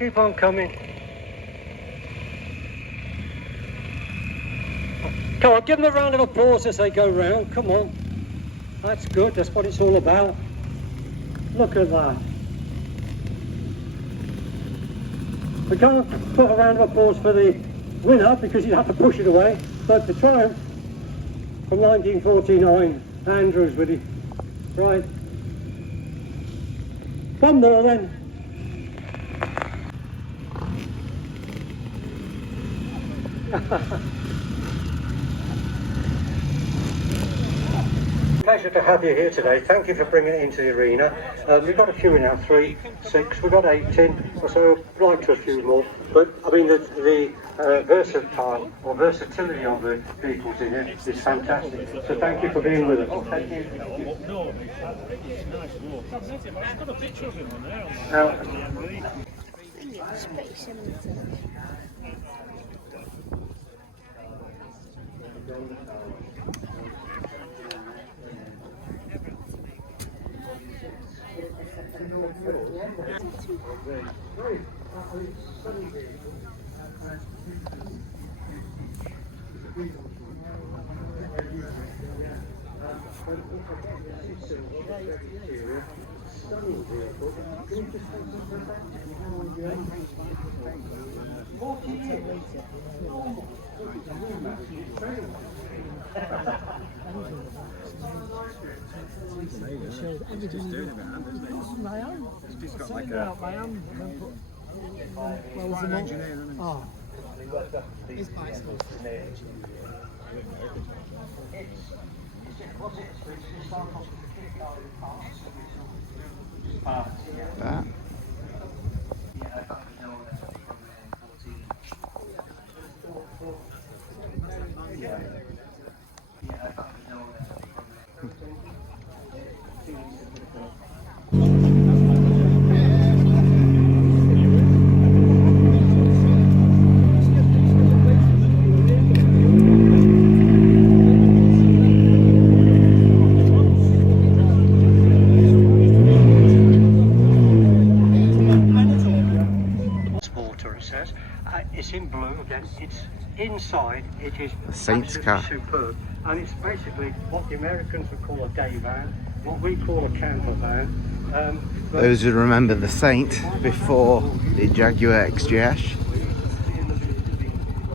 keep on coming. Come on, give them a round of applause as they go round. Come on. That's good. That's what it's all about. Look at that. We can't put a round of applause for the winner because you'd have to push it away. But the triumph from 1949, Andrews with it. Right. One more then. Pleasure to have you here today. Thank you for bringing it into the arena. We've got a few in now, 3, 6, we've got 8 in, so I'd like to a few more. But I mean, the versatile or versatility of the vehicles in it is fantastic. So thank you for being with us. Thank you. Just doing it by hand, isn't it? My own. It's just got like a... my hand and put... Well, quite an engineer, isn't it? Oh. His bicycle. That. It's in blue again. It's inside. It is The Saints car. Superb, and it's basically what the Americans would call a day van, what we call a camper van. Those who remember the Saint before the Jaguar XJS.